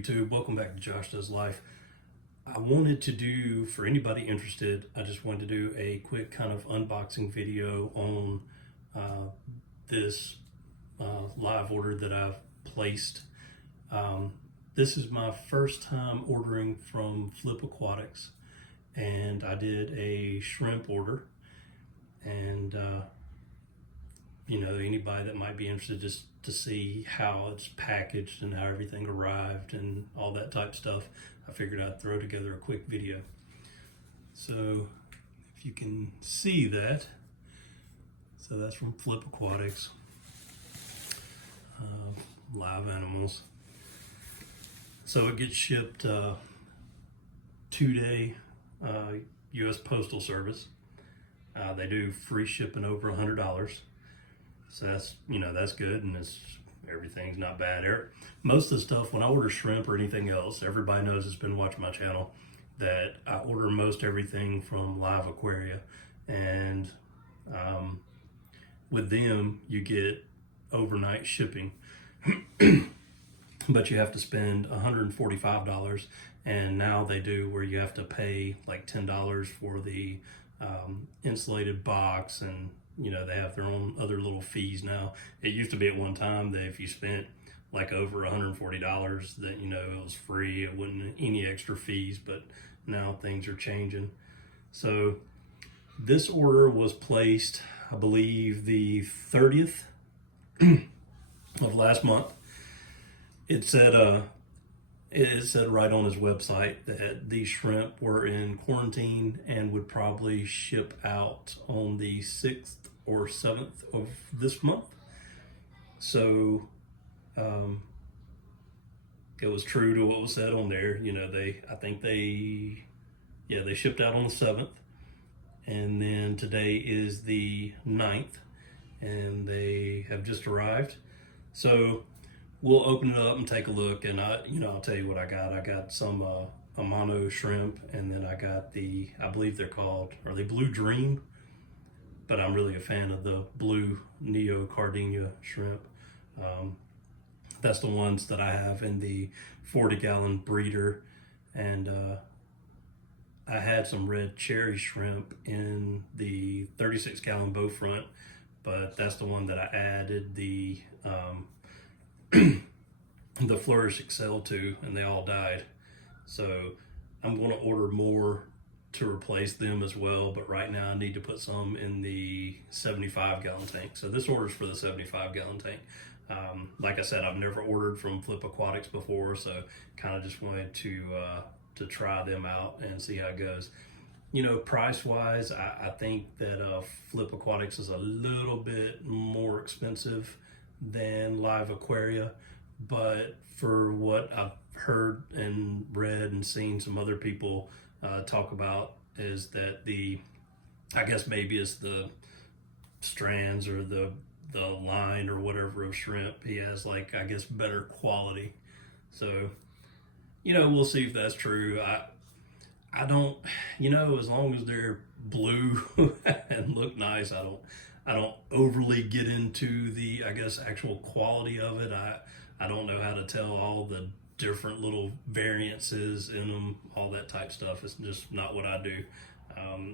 YouTube? Welcome back to Josh Does Life. I wanted to do, for anybody interested, I just wanted to do a quick kind of unboxing video on this live order that I've placed. This is my first time ordering from FlipAquatics, and I did a shrimp order. And you know, anybody that might be interested just to see how it's packaged and how everything arrived and all that type of stuff, I figured I'd throw together a quick video. So if you can see that, so that's from FlipAquatics, live animals. So it gets shipped 2-day U.S. Postal Service. They do free shipping over $100. So that's, you know, that's good, and everything's not bad. Most of the stuff, when I order shrimp or anything else, everybody knows it's been watching my channel, that I order most everything from Live Aquaria. And with them, you get overnight shipping. But you have to spend $145, and now they do where you have to pay like $10 for the insulated box, and you know, they have their own other little fees now. It used to be at one time that if you spent like over $140, that, you know, it was free. It wasn't any extra fees, but now things are changing. So this order was placed, I believe, the 30th of last month. It said right on his website that these shrimp were in quarantine and would probably ship out on the 6th or 7th of this month. So it was true to what was said on there. You know, I think they shipped out on the 7th, and then today is the 9th, and they have just arrived. So we'll open it up and take a look, and I'll tell you what I got. I got some Amano shrimp, and then I got I believe are they Blue Dream? But I'm really a fan of the blue Neo Cardenia shrimp. That's the ones that I have in the 40-gallon breeder, and I had some red cherry shrimp in the 36-gallon bow front, but that's the one that I added the the Flourish Excel to, and they all died. So I'm going to order more to replace them as well, but right now I need to put some in the 75-gallon tank. So this order's for the 75-gallon tank. Like I said, I've never ordered from FlipAquatics before, so kind of just wanted to try them out and see how it goes. You know, price-wise, I think that FlipAquatics is a little bit more expensive than Live Aquaria, but for what I've heard and read and seen some other people talk about, is that I guess maybe it's the strands or the line or whatever of shrimp. He has, like, I guess, better quality. So, you know, we'll see if that's true. I don't, you know, as long as they're blue and look nice, I don't overly get into the, I guess, actual quality of it. I don't know how to tell all the different little variances in them, all that type stuff. It's just not what I do.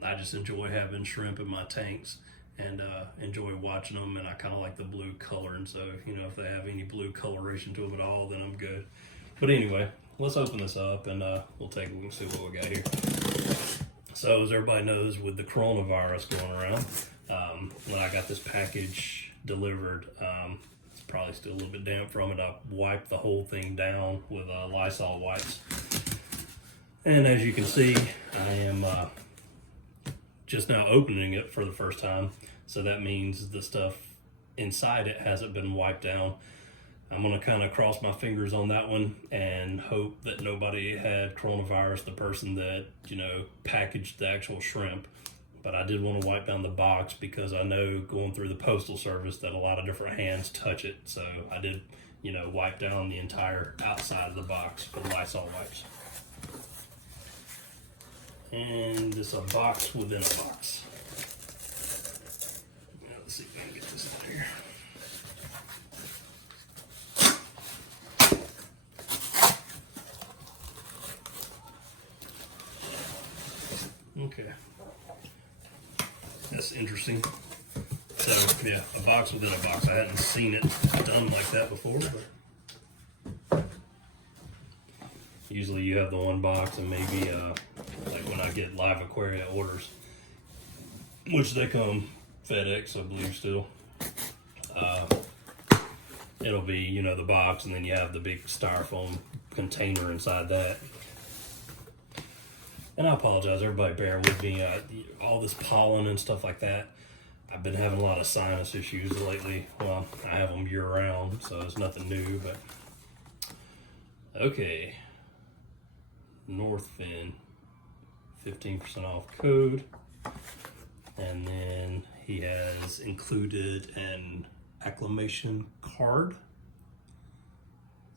I just enjoy having shrimp in my tanks, and enjoy watching them, and I kind of like the blue color, and so, you know, if they have any blue coloration to them at all, then I'm good. But anyway, let's open this up, and we'll take a look and see what we got here. So as everybody knows, with the coronavirus going around, when I got this package delivered, it's probably still a little bit damp from it. I wiped the whole thing down with Lysol wipes. And as you can see, I am just now opening it for the first time. So that means the stuff inside it hasn't been wiped down. I'm gonna kind of cross my fingers on that one and hope that nobody had coronavirus, the person that, you know, packaged the actual shrimp. But I did want to wipe down the box, because I know going through the Postal Service that a lot of different hands touch it. So I did, you know, wipe down the entire outside of the box with Lysol wipes. And it's a box within a box. Let's see if I can get this out of here. Okay. That's interesting. So, yeah, a box within a box. I hadn't seen it done like that before, but usually you have the one box and maybe, like when I get live aquaria orders, which they come FedEx, I believe still, it'll be, you know, the box, and then you have the big styrofoam container inside that. And I apologize, everybody bear with me. All this pollen and stuff like that, I've been having a lot of sinus issues lately. Well, I have them year round, so it's nothing new, but okay. North Fin, 15% off code. And then he has included an acclimation card.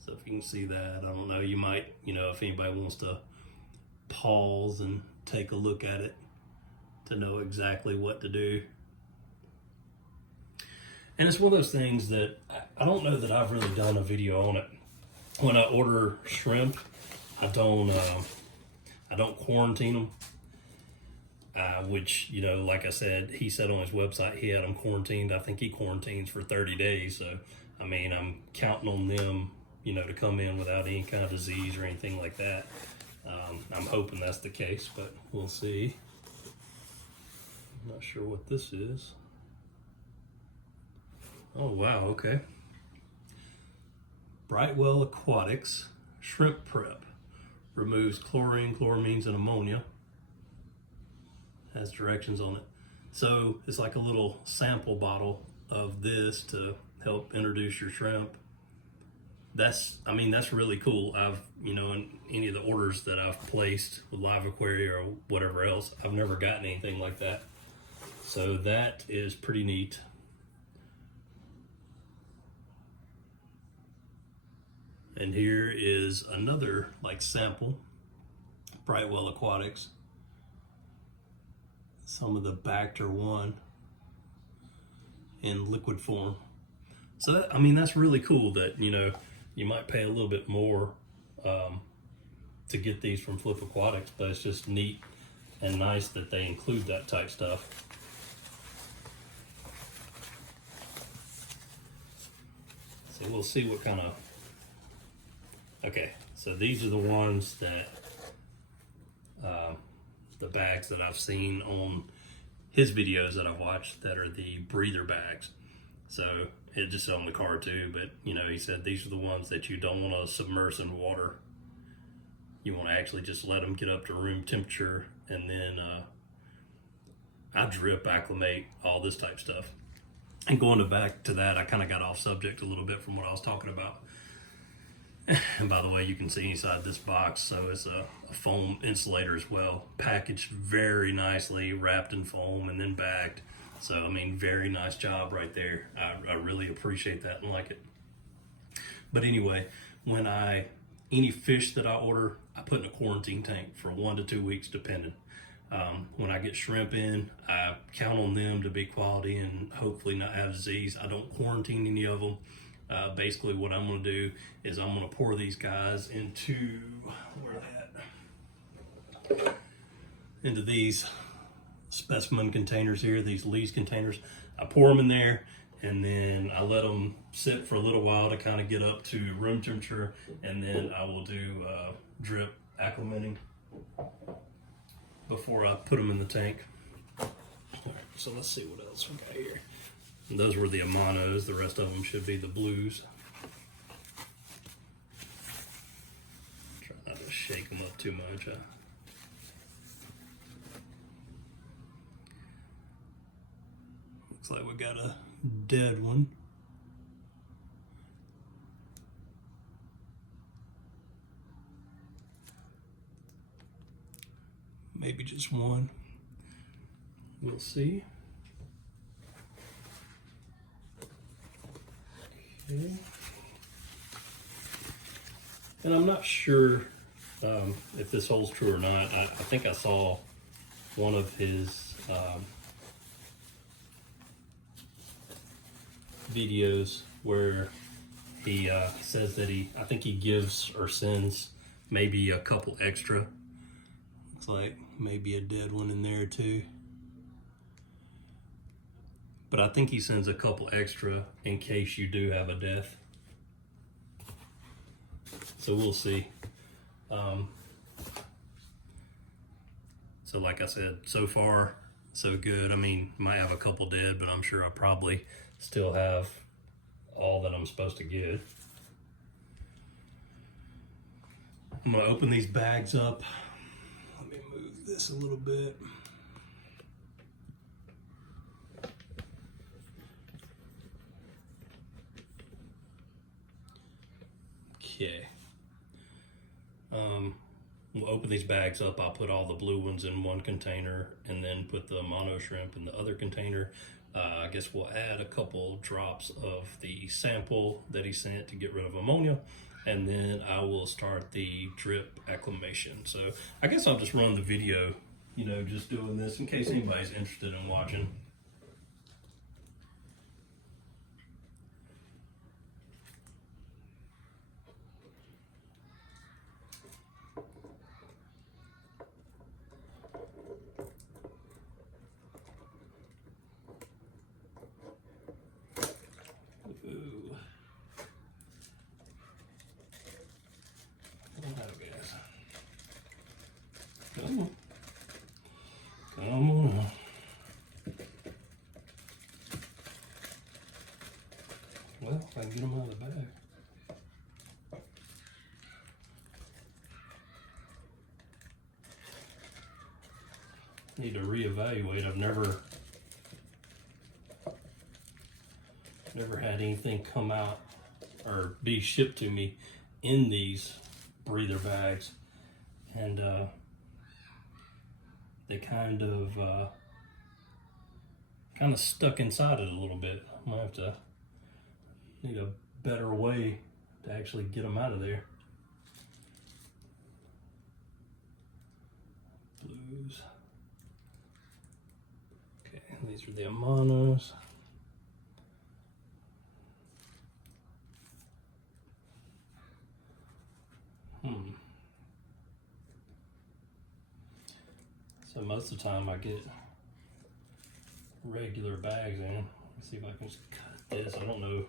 So if you can see that, I don't know, you might, you know, if anybody wants to pause and take a look at it to know exactly what to do. And it's one of those things that I don't know that I've really done a video on it. When I order shrimp, I don't quarantine them. Which, you know, like I said, he said on his website he had them quarantined. I think he quarantines for 30 days. So, I mean, I'm counting on them, you know, to come in without any kind of disease or anything like that. I'm hoping that's the case, but we'll see. I'm not sure what this is. Oh, wow, okay. Brightwell Aquatics Shrimp Prep. Removes chlorine, chloramines, and ammonia. Has directions on it. So it's like a little sample bottle of this to help introduce your shrimp. I mean, that's really cool. I've, you know, in any of the orders that I've placed with Live Aquaria or whatever else, I've never gotten anything like that. So that is pretty neat. And here is another like sample, Brightwell Aquatics. Some of the Bacter 1 in liquid form. So that, I mean, that's really cool that, you know, you might pay a little bit more to get these from FlipAquatics, but it's just neat and nice that they include that type stuff. So we'll see what kind of, okay, so these are the ones that, the bags that I've seen on his videos that I've watched that are the breather bags. So it just said on the card too, but you know, he said these are the ones that you don't want to submerge in water. You want to actually just let them get up to room temperature, and then I drip, acclimate, all this type stuff. And going back to that, I kind of got off subject a little bit from what I was talking about. And by the way, you can see inside this box, so it's a foam insulator as well, packaged very nicely, wrapped in foam and then bagged. So, I mean, very nice job right there. I really appreciate that and like it. But anyway, when any fish that I order, I put in a quarantine tank for 1 to 2 weeks, depending. When I get shrimp in, I count on them to be quality and hopefully not have disease. I don't quarantine any of them. Basically what I'm going to do is I'm going to pour these guys into, where are they at? Into these specimen containers here, these lease containers. I pour them in there, and then I let them sit for a little while to kind of get up to room temperature, and then I will do drip acclimating before I put them in the tank. All right, so let's see what else we got here. And those were the Amanos. The rest of them should be the blues. Try not to shake them up too much. Looks like we got a dead one. Maybe just one. We'll see. Okay. And I'm not sure if this holds true or not. I think I saw one of his videos where he says that I think he gives or sends maybe a couple extra. Looks like maybe a dead one in there too. But I think he sends a couple extra in case you do have a death. So we'll see. So like I said, so far, so good. I mean, might have a couple dead, but I'm sure I probably still have all that I'm supposed to get. I'm gonna open these bags up. Let me move this a little bit. Okay. We'll open these bags up. I'll put all the blue ones in one container and then put the Amano shrimp in the other container. I guess we'll add a couple drops of the sample that he sent to get rid of ammonia, and then I will start the drip acclimation. So I guess I'll just run the video, you know, just doing this in case anybody's interested in watching. Come on. Come on. Well, if I can get them out of the bag. Need to reevaluate. I've never had anything come out or be shipped to me in these breather bags, and they kind of stuck inside it a little bit. I might have to need a better way to actually get them out of there. Blues. Okay, these are the Amanos. So most of the time I get regular bags in. Let's see if I can just cut this. I don't know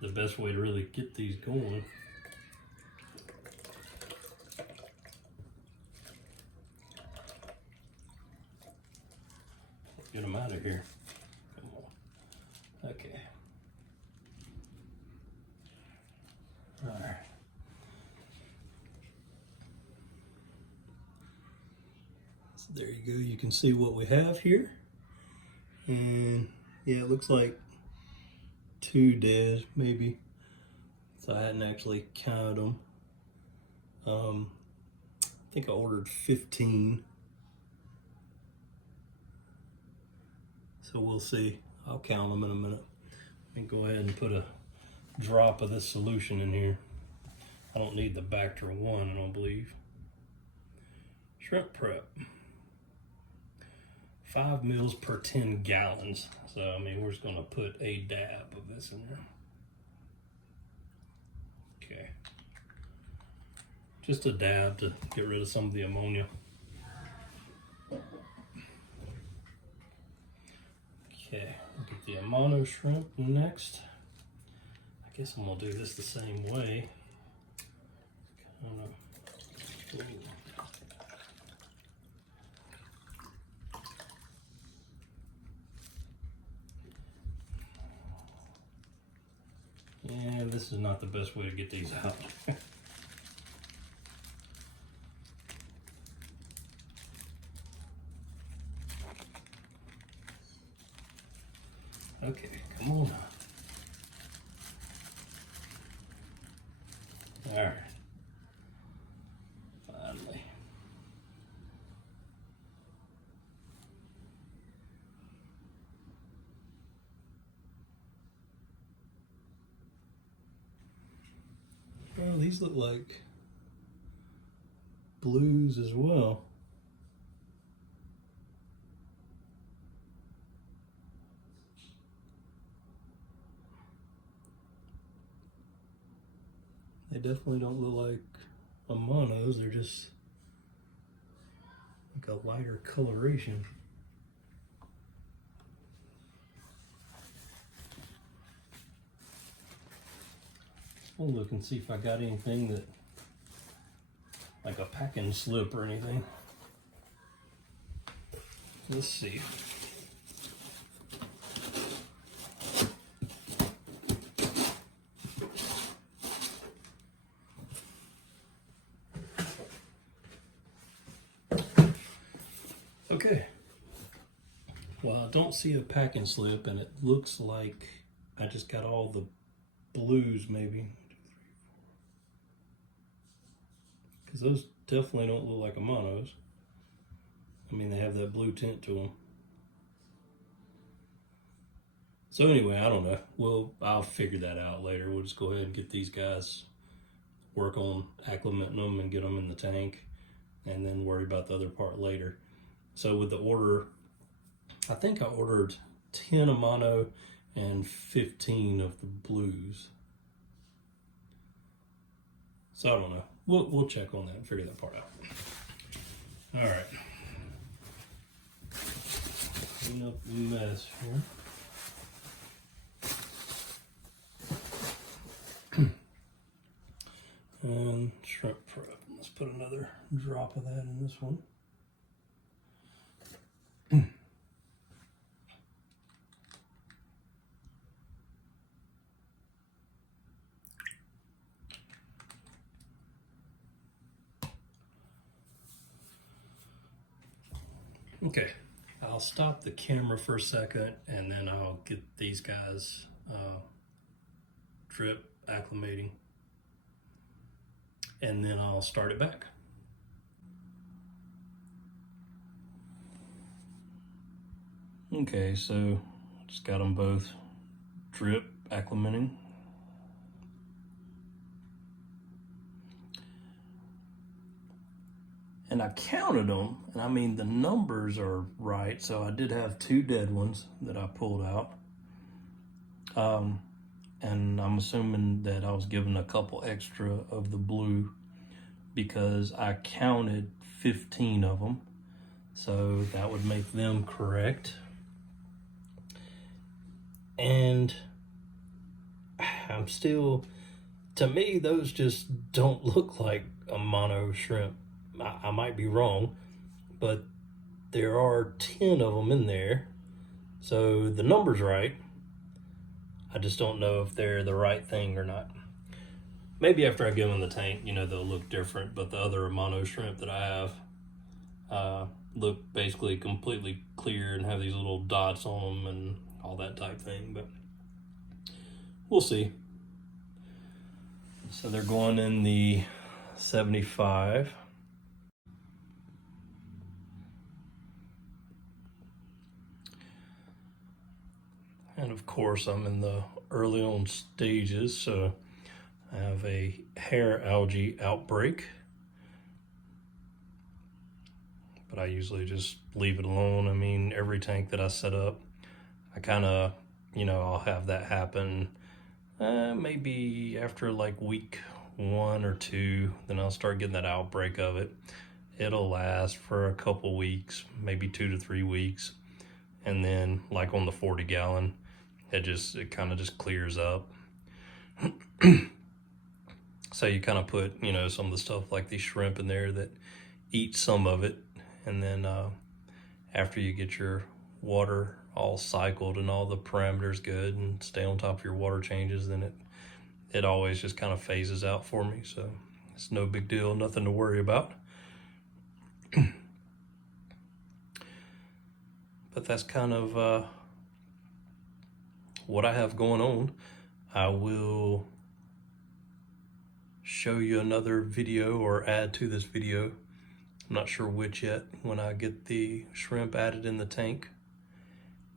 the best way to really get these going. Get them out of here. Come on. Okay. All right. So there you go. You can see what we have here. And yeah, it looks like 2 dead, maybe. So I hadn't actually counted them. I think I ordered 15. So we'll see. I'll count them in a minute. Let me go ahead and put a drop of this solution in here. I don't need the Bacter 1, I don't believe. Shrimp prep. 5 mils per 10 gallons. So, I mean, we're just gonna put a dab of this in there. Okay. Just a dab to get rid of some of the ammonia. Okay, look at the Amano shrimp next. I guess I'm gonna do this the same way. Yeah, this is not the best way to get these out. Okay, come on now. All right. Finally. Well, these look like blues as well. They definitely don't look like Amanos. They're just like a lighter coloration. I'll look and see if I got anything that, like a packing slip or anything. Let's see. Okay. Well, I don't see a packing slip, and it looks like I just got all the blues, maybe. Because those definitely don't look like Amanos. I mean, they have that blue tint to them. So anyway, I don't know. I'll figure that out later. We'll just go ahead and get these guys, work on acclimating them and get them in the tank, and then worry about the other part later. So with the order, I think I ordered 10 Amano and 15 of the blues. So I don't know. We'll check on that and figure that part out. All right. Clean up the mess here. And shrimp prep. Let's put another drop of that in this one. Okay, I'll stop the camera for a second, and then I'll get these guys drip acclimating, and then I'll start it back. Okay, so just got them both drip acclimating. And I counted them, and I mean, the numbers are right. So I did have 2 dead ones that I pulled out. And I'm assuming that I was given a couple extra of the blue because I counted 15 of them. So that would make them correct. And I'm still, to me, those just don't look like Amano shrimp. I might be wrong, but there are 10 of them in there. So the number's right. I just don't know if they're the right thing or not. Maybe after I get them in the tank, you know, they'll look different, but the other Amano shrimp that I have look basically completely clear and have these little dots on them and all that type thing, but we'll see. So they're going in the 75. And of course, I'm in the early on stages, so I have a hair algae outbreak. But I usually just leave it alone. I mean, every tank that I set up, I kind of, you know, I'll have that happen maybe after like week 1 or 2, then I'll start getting that outbreak of it. It'll last for a couple weeks, maybe 2 to 3 weeks. And then like on the 40 gallon, it kind of just clears up. So you kind of put, you know, some of the stuff like these shrimp in there that eat some of it. And then after you get your water all cycled and all the parameters good and stay on top of your water changes, then it always just kind of phases out for me. So it's no big deal, nothing to worry about. But that's kind of what I have going on. I will show you another video or add to this video. I'm not sure which yet, when I get the shrimp added in the tank,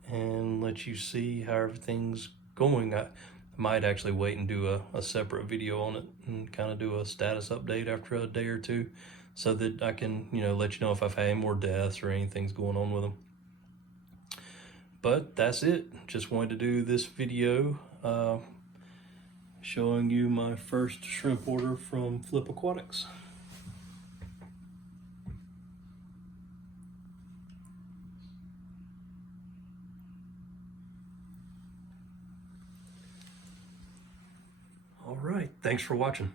and let you see how everything's going. I might actually wait and do a separate video on it and kind of do a status update after a day or 2 so that I can, you know, let you know if I've had any more deaths or anything's going on with them. But that's it. Just wanted to do this video showing you my first shrimp order from FlipAquatics. All right. Thanks for watching.